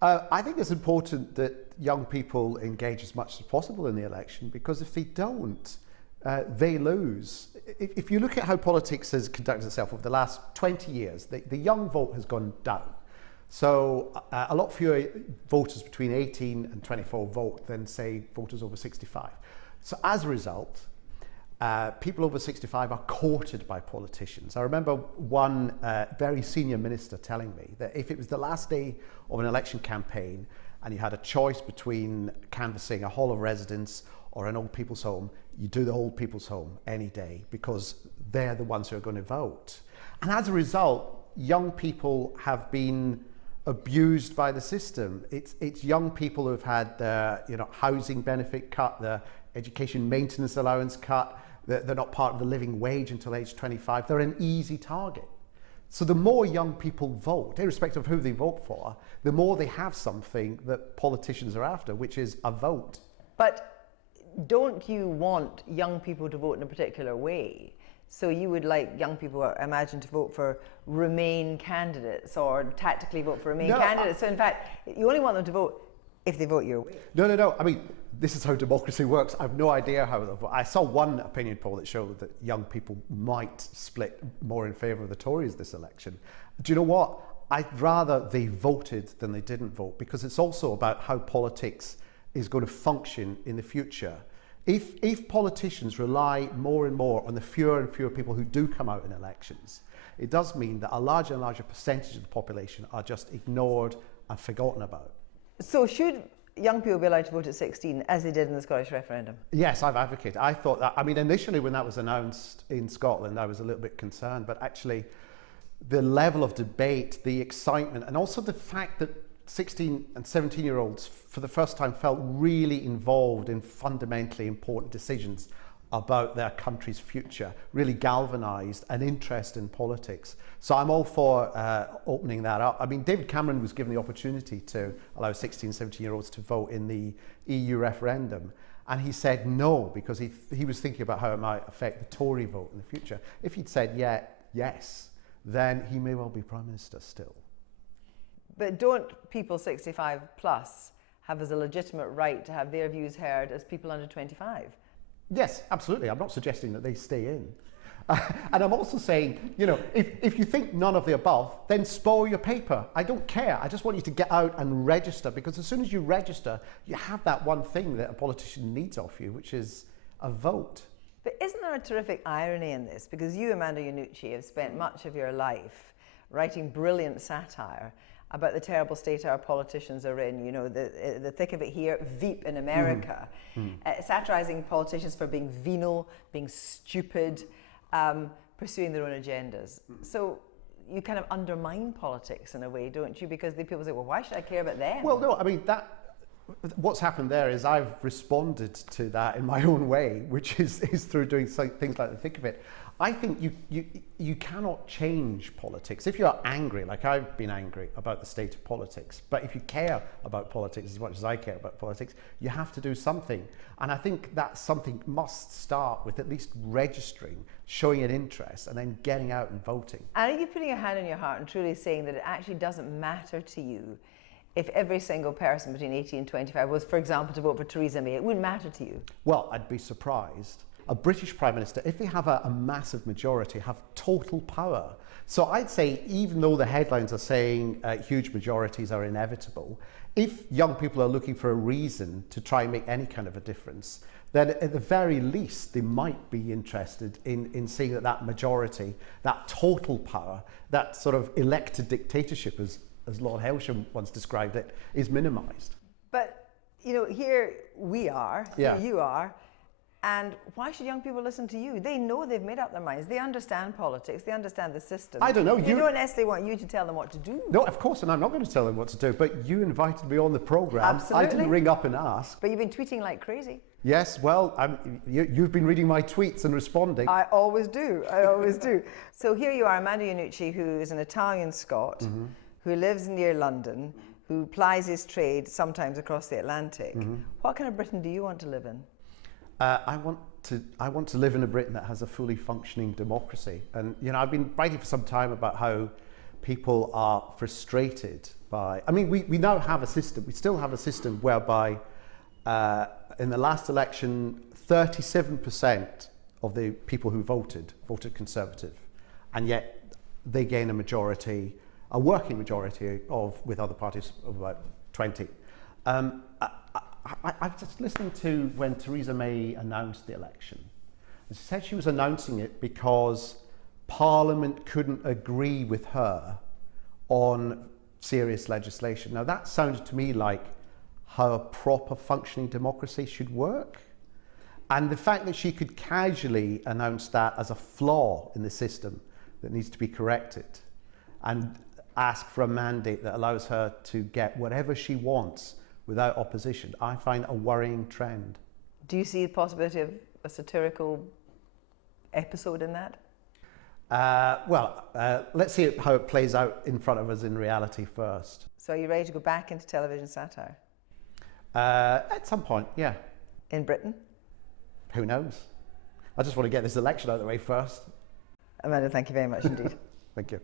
I think it's important that young people engage as much as possible in the election, because if they don't, they lose. If you look at how politics has conducted itself over the last 20 years, the young vote has gone down. So a lot fewer voters between 18 and 24 vote than, say, voters over 65. So as a result, people over 65 are courted by politicians. I remember one very senior minister telling me that if it was the last day of an election campaign and you had a choice between canvassing a hall of residence or an old people's home, you do the old people's home any day, because they're the ones who are going to vote. And as a result, young people have been abused by the system. It's young people who've had their housing benefit cut, their education maintenance allowance cut. They're not part of the living wage until age 25. They're an easy target. So the more young people vote, irrespective of who they vote for, the more they have something that politicians are after, which is a vote. But don't you want young people to vote in a particular way? So you would like young people, I imagine, to vote for Remain candidates or tactically vote for Remain candidates. So in fact, you only want them to vote if they vote your way. No. I mean, this is how democracy works. I've no idea how they'll vote. I saw one opinion poll that showed that young people might split more in favour of the Tories this election. Do you know what? I'd rather they voted than they didn't vote, because it's also about how politics is going to function in the future. If politicians rely more and more on the fewer and fewer people who do come out in elections, it does mean that a larger and larger percentage of the population are just ignored and forgotten about. So should young people be allowed to vote at 16, as they did in the Scottish referendum? Yes, I've advocated. I thought that, initially when that was announced in Scotland, I was a little bit concerned, but actually the level of debate, the excitement, and also the fact that 16 and 17-year-olds for the first time felt really involved in fundamentally important decisions about their country's future, really galvanised an interest in politics. So I'm all for opening that up. I mean, David Cameron was given the opportunity to allow 16 and 17-year-olds to vote in the EU referendum, and he said no, because he was thinking about how it might affect the Tory vote in the future. If he'd said yes, then he may well be Prime Minister still. But don't people 65 plus have as a legitimate right to have their views heard as people under 25? Yes, absolutely. I'm not suggesting that they stay in. And I'm also saying, if you think none of the above, then spoil your paper. I don't care. I just want you to get out and register, because as soon as you register, you have that one thing that a politician needs off you, which is a vote. But isn't there a terrific irony in this? Because you, Armando Iannucci, have spent much of your life writing brilliant satire about the terrible state our politicians are in, the thick of it here, Veep in America, satirising politicians for being venal, being stupid, pursuing their own agendas. So you kind of undermine politics in a way, don't you? Because the people say, well, why should I care about them? Well, no, I mean, what's happened there is I've responded to that in my own way, which is through doing things like the thick of it. I think you cannot change politics. If you're angry, like I've been angry about the state of politics, but if you care about politics as much as I care about politics, you have to do something. And I think that something must start with at least registering, showing an interest, and then getting out and voting. And are you putting your hand on your heart and truly saying that it actually doesn't matter to you if every single person between 18 and 25 was, for example, to vote for Theresa May? It wouldn't matter to you? Well, I'd be surprised. A British Prime Minister, if they have a massive majority, have total power. So I'd say, even though the headlines are saying huge majorities are inevitable, if young people are looking for a reason to try and make any kind of a difference, then at the very least they might be interested in seeing that majority, that total power, that sort of elected dictatorship, as Lord Hailsham once described it, is minimised. But, here we are, here you are, and why should young people listen to you? They know they've made up their minds. They understand politics. They understand the system. I don't know. They don't necessarily want you to tell them what to do. No, of course, and I'm not going to tell them what to do, but you invited me on the programme. Absolutely. I didn't ring up and ask. But you've been tweeting like crazy. Yes, well, you've been reading my tweets and responding. I always do. I always do. So here you are, Armando Iannucci, who is an Italian Scot, who lives near London, who plies his trade sometimes across the Atlantic. What kind of Britain do you want to live in? I want to live in a Britain that has a fully functioning democracy. And I've been writing for some time about how people are frustrated by, I mean, we now have a system, we still have a system whereby in the last election, 37% of the people who voted Conservative, and yet they gain a majority, a working majority with other parties of about 20. I just listened to when Theresa May announced the election. And she said she was announcing it because Parliament couldn't agree with her on serious legislation. Now that sounded to me like how a proper functioning democracy should work. And the fact that she could casually announce that as a flaw in the system that needs to be corrected and ask for a mandate that allows her to get whatever she wants without opposition, I find a worrying trend. Do you see the possibility of a satirical episode in that? Let's see how it plays out in front of us in reality first. So are you ready to go back into television satire? At some point, yeah. In Britain? Who knows? I just want to get this election out of the way first. Armando, thank you very much indeed. Thank you.